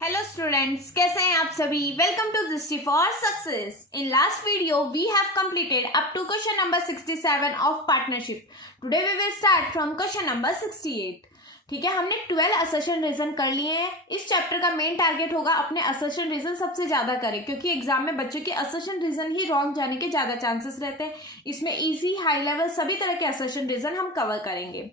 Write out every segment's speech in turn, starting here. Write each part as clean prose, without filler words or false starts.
Hello students, कैसे हैं आप सभी। Welcome to Drishti for success. In last video we have completed up to question number 67 of partnership. Today we will start from question number 68। ठीक है, हमने 12 assertion reason कर लिए हैं। इस चैप्टर का मेन टारगेट होगा अपने असर्शन रीजन सबसे ज्यादा करें, क्योंकि एग्जाम में बच्चों के असर्शन रीजन ही रॉन्ग जाने के ज्यादा चांसेस रहते हैं। इसमें इजी, हाई लेवल सभी तरह के असर्शन रीजन हम कवर करेंगे।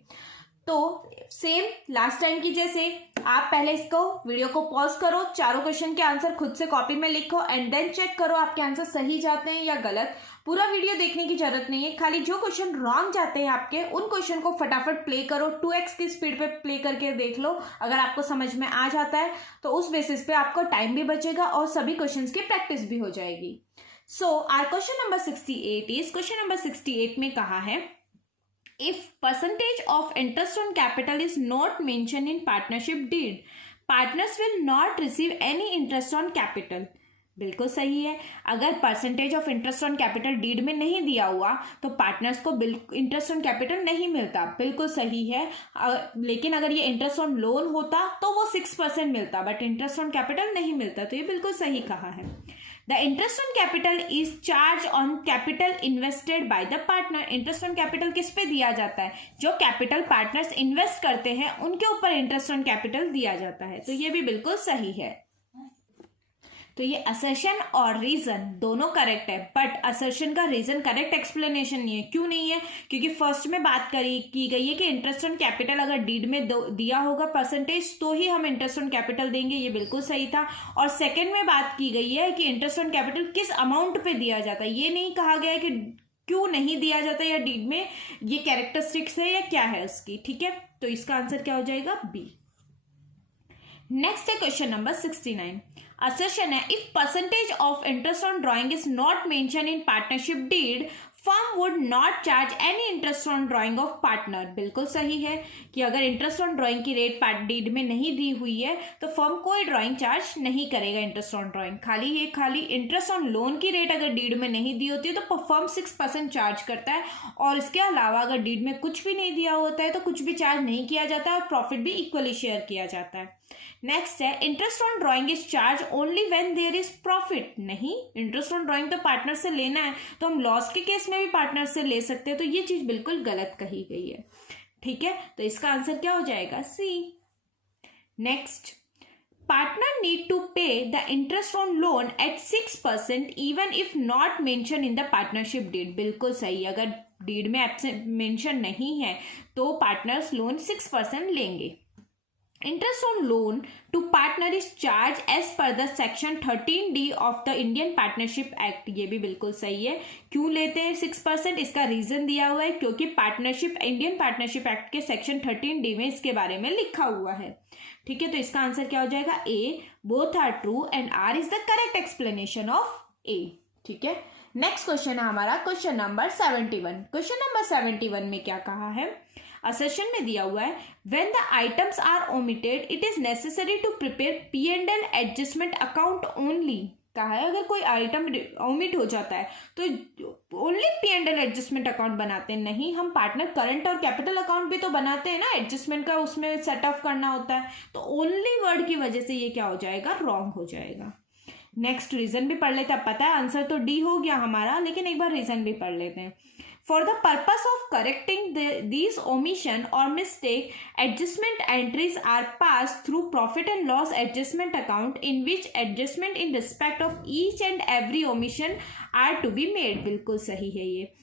तो सेम लास्ट टाइम की जैसे आप पहले इसको वीडियो को पॉज करो, चारों क्वेश्चन के आंसर खुद से कॉपी में लिखो एंड देन चेक करो आपके आंसर सही जाते हैं या गलत। पूरा वीडियो देखने की जरूरत नहीं है, खाली जो क्वेश्चन रॉन्ग जाते हैं आपके उन क्वेश्चन को फटाफट प्ले करो। 2x की स्पीड पे प्ले करके देख लो, अगर आपको समझ में आ जाता है तो उस बेसिस पे आपको टाइम भी बचेगा और सभी क्वेश्चन की प्रैक्टिस भी हो जाएगी। So our question number 68 is, question number 68 में कहा है if percentage of interest on capital is not mentioned in partnership deed, partners will not receive any interest on capital। बिल्कुल सही है। अगर percentage of interest on capital deed में नहीं दिया हुआ तो पार्टनर्स को इंटरेस्ट ऑन कैपिटल नहीं मिलता, बिल्कुल सही है। लेकिन अगर ये इंटरेस्ट ऑन लोन होता तो वो 6% मिलता, बट इंटरेस्ट ऑन कैपिटल नहीं मिलता, तो ये बिल्कुल सही कहा है। The interest on capital is charged on capital invested by the partner। Interest on capital किस पे दिया जाता है? जो कैपिटल पार्टनर्स इन्वेस्ट करते हैं उनके ऊपर इंटरेस्ट ऑन कैपिटल दिया जाता है, तो ये भी बिल्कुल सही है। तो ये असर्शन और रीजन दोनों करेक्ट है, बट असर्शन का रीजन करेक्ट एक्सप्लेनेशन नहीं है। क्यों नहीं है? क्योंकि फर्स्ट में बात की गई है कि इंटरेस्ट ऑन कैपिटल अगर डीड में दिया होगा परसेंटेज तो ही हम इंटरेस्ट ऑन कैपिटल देंगे, ये बिल्कुल सही था। और सेकंड में बात की गई है कि इंटरेस्ट ऑन कैपिटल किस अमाउंट पे दिया जाता है, ये नहीं कहा गया है कि क्यों नहीं दिया जाता या डीड में ये कैरेक्टरिस्टिक्स है या क्या है उसकी। ठीक है, तो इसका आंसर क्या हो जाएगा? बी। नेक्स्ट है क्वेश्चन नंबर 69। असर्शन है if percentage of interest on drawing is not mention in partnership deed, firm would not charge any interest on drawing of partner. बिल्कुल सही है कि अगर इंटरेस्ट ऑन ड्राइंग की रेट डीड में नहीं दी हुई है तो फर्म कोई ड्राइंग चार्ज नहीं करेगा इंटरेस्ट ऑन ड्राइंग। खाली इंटरेस्ट ऑन लोन की रेट अगर डीड में नहीं दी होती है तो फर्म 6% चार्ज करता है, और इसके अलावा अगर डीड में कुछ भी नहीं दिया होता है तो कुछ भी चार्ज नहीं किया जाता है और प्रॉफिट भी इक्वली शेयर किया जाता है। नेक्स्ट है interest on drawing is charge only when there is profit. नहीं, इंटरेस्ट ऑन ड्राइंग तो पार्टनर से लेना है, तो हम लॉस के केस में भी पार्टनर से ले सकते हैं, तो ये चीज बिल्कुल गलत कही गई है। ठीक है, तो इसका आंसर क्या हो जाएगा? C. Next, partner need to pay the interest on loan at 6% even if not mention in the partnership deed. बिल्कुल सही, अगर डीड में मेंशन नहीं है तो पार्टनर्स लोन 6% लेंगे। Interest on loan to partner is charged as per the section 13D of the Indian Partnership Act। ये भी बिल्कुल सही है। क्यों लेते हैं 6%? इसका रीजन दिया हुआ है, क्योंकि इंडियन पार्टनरशिप एक्ट के सेक्शन 13D में इसके बारे में लिखा हुआ है। ठीक है, तो इसका आंसर क्या हो जाएगा? A. Both are true and R is the correct explanation of A. ठीक है, नेक्स्ट क्वेश्चन है हमारा क्वेश्चन नंबर 71। क्वेश्चन नंबर 71 में क्या कहा है? असर्शन में दिया हुआ है when the items are omitted it is necessary to prepare P&L adjustment account only. कहा है अगर कोई आइटम ओमिट हो जाता है तो ओनली P&L एडजस्टमेंट अकाउंट बनाते हैं। नहीं, हम पार्टनर करंट और कैपिटल अकाउंट भी तो बनाते हैं ना, एडजस्टमेंट का उसमें सेट ऑफ करना होता है, तो ओनली वर्ड की वजह से ये क्या हो जाएगा? रॉन्ग हो जाएगा। नेक्स्ट रीजन भी पढ़ लेते हैं। पता है आंसर तो डी हो गया हमारा, लेकिन एक बार रीजन भी पढ़ लेते हैं। For the purpose of correcting these omission or mistake, adjustment entries are passed through profit and loss adjustment account, in which adjustment in respect of each and every omission are to be made। बिल्कुल सही है ये।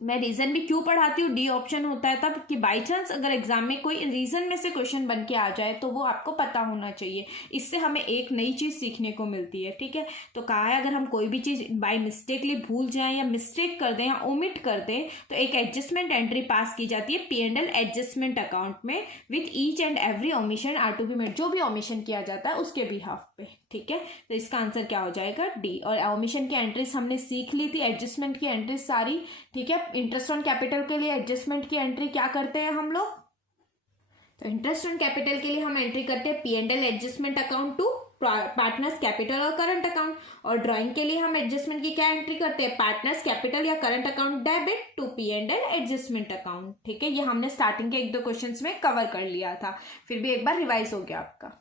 मैं reason भी क्यों पढ़ाती हूँ, D option होता है तब कि बाई चांस अगर एग्जाम में कोई रीजन में से क्वेश्चन बन के आ जाए तो वो आपको पता होना चाहिए, इससे हमें एक नई चीज सीखने को मिलती है। ठीक है, तो कहा है अगर हम कोई भी चीज बाय मिस्टेकली भूल जाएं या मिस्टेक कर दें या ओमिट कर दें तो एक एडजस्टमेंट एंट्री पास की जाती है P&L एडजस्टमेंट अकाउंट में with each and every omission are to be made. जो भी ओमिशन किया जाता है उसके बिहाफ पे। ठीक है, तो इसका आंसर क्या हो जाएगा? डी। और ओमिशन की एंट्रीज हमने सीख ली थी, एडजस्टमेंट की एंट्रीज सारी। ठीक है, इंटरेस्ट ऑन कैपिटल के लिए एडजस्टमेंट की एंट्री क्या करते हैं हम लोग? तो इंटरेस्ट ऑन कैपिटल के लिए हम एंट्री करते हैं P&L adjustment account to partners capital और करंट अकाउंट, और ड्राइंग के लिए हम एडजस्टमेंट की क्या एंट्री करते हैं? पार्टनर्स कैपिटल या current account debit to P&L adjustment account. ठीक है, ये हमने स्टार्टिंग के 1-2 क्वेश्चंस में कवर कर लिया था, फिर भी एक बार रिवाइज हो गया आपका।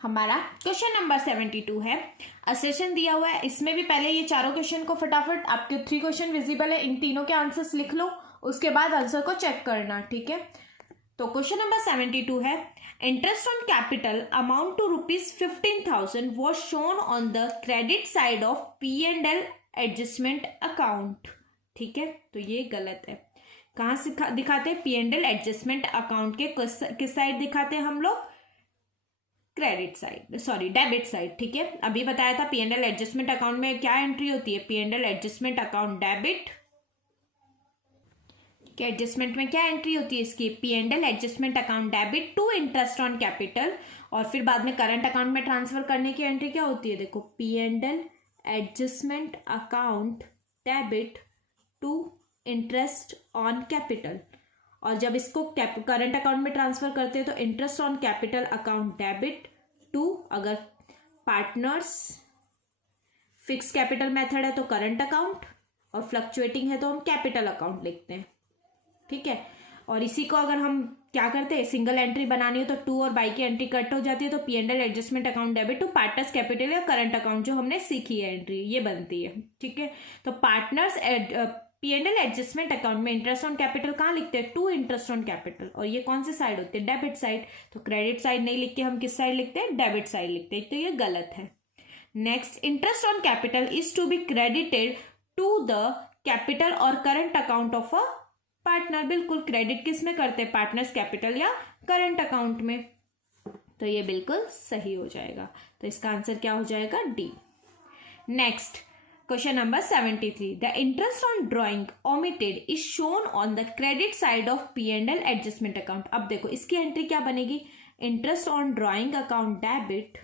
हमारा क्वेश्चन नंबर 72 है। असेशन दिया हुआ है, इसमें भी पहले ये चारों क्वेश्चन को फटाफट, आपके 3 क्वेश्चन विजिबल है, इन तीनों के आंसर्स लिख लो, उसके बाद आंसर को चेक करना, ठीक है। तो क्वेश्चन नंबर 72 है, interest on capital amount to ₹15,000 was shown on the credit side of P&L adjustment account. ठीक है, तो ये गलत है। कहाँ से दिखाते हैं? P&L एडजस्टमेंट अकाउंट के किस साइड दिखाते हैं हम लोग? Credit side, sorry debit side. ठीक है, अभी बताया था P&L एडजस्टमेंट अकाउंट में क्या एंट्री होती है? P&L adjustment account debit. Adjustment में क्या एंट्री होती है इसकी? P&L adjustment account debit to interest on capital, और फिर बाद में करंट अकाउंट में ट्रांसफर करने की एंट्री क्या होती है? देखो, P&L adjustment account debit to interest on capital, और जब इसको करंट अकाउंट में ट्रांसफर करते हैं तो interest on capital account debit to, अगर पार्टनर्स फिक्स कैपिटल मेथड है तो करंट अकाउंट, और फ्लक्चुएटिंग है तो हम कैपिटल अकाउंट लिखते हैं। ठीक है, और इसी को अगर हम क्या करते हैं, सिंगल एंट्री बनानी हो तो टू और बाई की एंट्री कट हो जाती है, तो P&L adjustment account debit to partners capital या करंट अकाउंट, जो हमने सीखी है एंट्री, ये बनती है। ठीक है, तो पार्टनर्स P&L एडजस्टमेंट अकाउंट में इंटरेस्ट ऑन कैपिटल कहाँ लिखते हैं? टू इंटरेस्ट ऑन कैपिटल, और ये कौन सी साइड होती है? Debit side. तो क्रेडिट साइड नहीं लिख के हम किस साइड लिखते हैं? डेबिट साइड लिखते हैं, तो ये गलत है। Next, interest on capital is to be credited to the capital और current account of a partner. बिल्कुल, क्रेडिट किस में करते हैं? पार्टनर्स कैपिटल या करंट अकाउंट में, तो ये बिल्कुल सही हो जाएगा। तो इसका आंसर क्या हो जाएगा? D. Next, question number 73, the interest on drawing omitted is shown on the credit side of P&L adjustment account. अब देखो, इसकी एंट्री क्या बनेगी? Interest on drawing account debit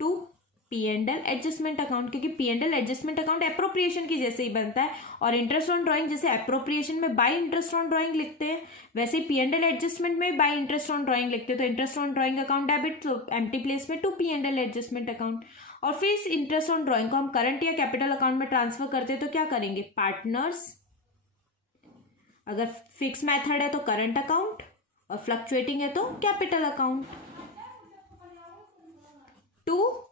to P&L adjustment account, क्योंकि P&L एडजस्टमेंट अकाउंट एप्रोप्रिएशन की जैसे ही बनता है, और इंटरेस्ट ऑन ड्रॉइंग जैसे एप्रोप्रिएशन में बाय इंटरेस्ट ऑन ड्रॉइंग लिखते हैं, वैसे ही P&L एडजस्टमेंट में बाय इंटरेस्ट ऑन ड्रॉइंग लिखते हैं। तो interest on drawing account debit, तो एम्प्टी प्लेस में टू P&L एडजस्टमेंट अकाउंट, और फिर इस इंटरेस्ट ऑन ड्रॉइंग को हम करंट या कैपिटल अकाउंट में ट्रांसफर करते हैं तो क्या करेंगे? पार्टनर्स, अगर फिक्स मेथड है तो करंट अकाउंट, और फ्लक्चुएटिंग है तो capital account to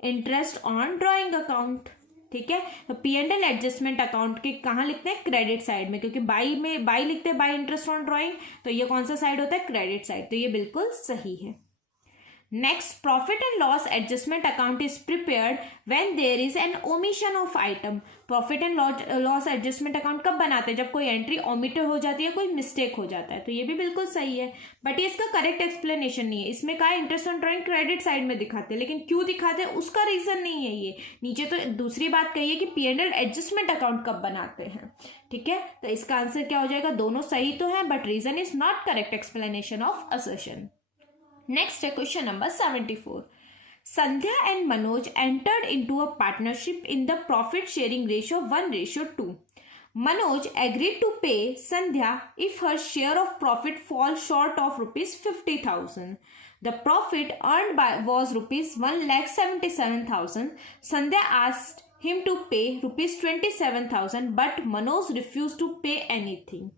interest on drawing account. ठीक है, तो P&L एडजस्टमेंट अकाउंट के कहाँ लिखते हैं? क्रेडिट साइड में, क्योंकि बाई में बाई लिखते हैं बाई इंटरेस्ट ऑन ड्रॉइंग, तो ये कौन सा साइड होता है? क्रेडिट साइड, तो ये बिल्कुल सही है। Next, profit and loss adjustment account is prepared when there is an omission of item. Profit and loss adjustment account कब बनाते हैं? जब कोई एंट्री ओमिट हो जाती है, कोई मिस्टेक हो जाता है, तो ये भी बिल्कुल सही है, बट ये इसका करेक्ट एक्सप्लेनेशन नहीं है। इसमें कहा interest on drawing credit side में दिखाते हैं, लेकिन क्यों दिखाते हैं उसका रीजन नहीं है। ये नीचे तो दूसरी बात कही है कि P&L एडजस्टमेंट अकाउंट कब बनाते हैं। ठीक है, तो इसका आंसर क्या हो जाएगा? दोनों सही तो है, but reason is not correct explanation of assertion. Next है question number 74, Sandhya and Manoj entered into a partnership in the profit sharing ratio 1:2. Manoj agreed to pay Sandhya if her share of profit falls short of ₹50,000. The profit earned was ₹1,77,000. Sandhya asked him to pay ₹27,000, but Manoj refused to pay anything.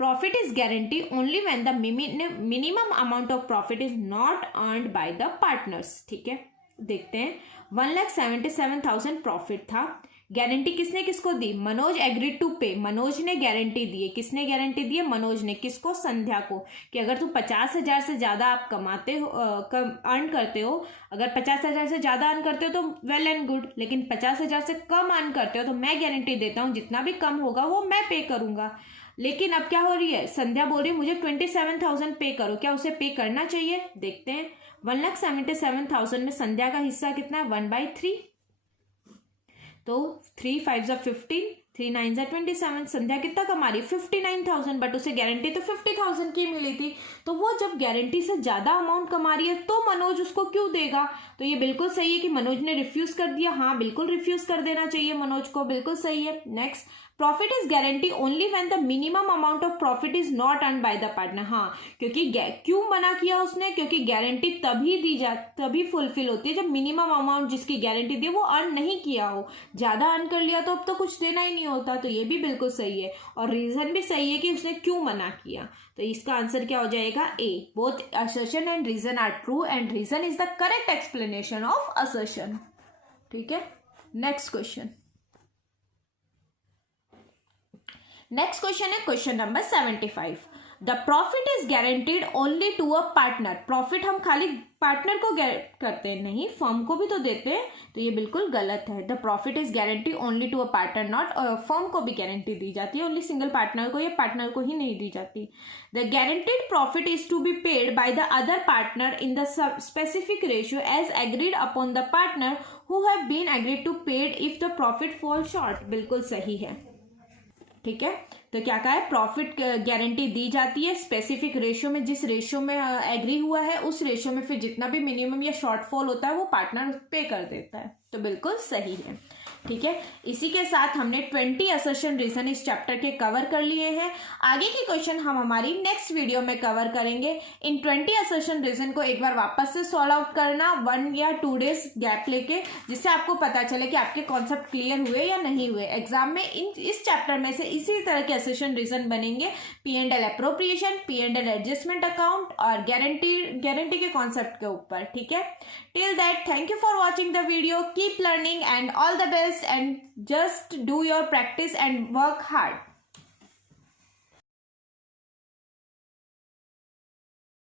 Profit is guaranteed only when the minimum amount of profit is not earned by the partners. ठीक है, देखते हैं। 1,77,000 profit था, guarantee किसने किसको दी? Manoj agreed to पे, मनोज ने guarantee दी है। किसने गारंटी दी है? मनोज ने। किसको? संध्या को, कि अगर तू 50,000 से ज्यादा आप कमाते हो, अर्न करते हो, अगर 50,000 से ज्यादा अर्न करते हो तो वेल एंड गुड, लेकिन 50,000 से कम अर्न करते हो तो मैं गारंटी देता हूँ जितना भी कम होगा वो मैं पे करूंगा। लेकिन अब क्या हो रही है? संध्या बोल रही है मुझे 27,000 पे करो, क्या उसे पे करना चाहिए? देखते हैं। 1,77,000 में संध्या का हिस्सा कितना है? 1/3, तो 3 5 15, 3 9 27। संध्या कितना कमा रही है? 59,000, बट उसे गारंटी तो 50,000 की मिली थी, तो वो जब गारंटी से ज्यादा अमाउंट कमा रही है तो मनोज उसको क्यों देगा? तो ये बिल्कुल सही है कि मनोज ने रिफ्यूज कर दिया। हाँ, बिल्कुल रिफ्यूज कर देना चाहिए मनोज को, बिल्कुल सही है। Next, profit is guarantee only when the minimum amount of profit is not earn by the partner. हाँ, क्योंकि क्यों मना किया उसने, क्योंकि गारंटी तभी फुलफिल होती है जब मिनिमम अमाउंट जिसकी गारंटी दी वो अर्न नहीं किया हो। ज्यादा अर्न कर लिया तो अब तो कुछ देना ही नहीं होता। तो ये भी बिल्कुल सही है और रीजन भी सही है कि उसने क्यों मना किया। तो इसका आंसर क्या हो जाएगा, A. Both assertion and reason are true and reason is the correct explanation of assertion. ठीक है, नेक्स्ट क्वेश्चन। नेक्स्ट क्वेश्चन है question number 75। The profit is guaranteed only to a partner. Profit हम खाली partner को करते हैं, नहीं, firm को भी तो देते हैं। तो ये बिल्कुल गलत है। The profit is guarantee only to a partner, not firm को भी गारंटी दी जाती है, ओनली सिंगल पार्टनर को या पार्टनर को ही नहीं दी जाती। The guaranteed profit is to be paid by the other partner in the specific ratio as agreed upon the partner who have been agreed to paid if the profit fall short. बिल्कुल सही है। ठीक है, तो क्या कहा है, profit guarantee दी जाती है स्पेसिफिक रेशियो में, जिस रेशियो में एग्री हुआ है उस रेशियो में फिर जितना भी मिनिमम या शॉर्टफॉल होता है वो पार्टनर पे कर देता है। तो बिल्कुल सही है। ठीक है, इसी के साथ हमने 20 असर्शन रीजन इस चैप्टर के कवर कर लिए हैं। आगे के क्वेश्चन हम हमारी नेक्स्ट वीडियो में कवर करेंगे। इन 20 असर्शन रीजन को एक बार वापस से सॉल्व आउट करना 1 या 2 डेज गैप लेके, जिससे आपको पता चले कि आपके कॉन्सेप्ट क्लियर हुए या नहीं हुए। एग्जाम में इस चैप्टर में से इसी तरह के असर्शन रीजन बनेंगे, P&L appropriation, P&L adjustment account और गारंटी के कॉन्सेप्ट के ऊपर। ठीक है, till that thank you for watching the video, keep learning and all the best, and just do your practice and work hard.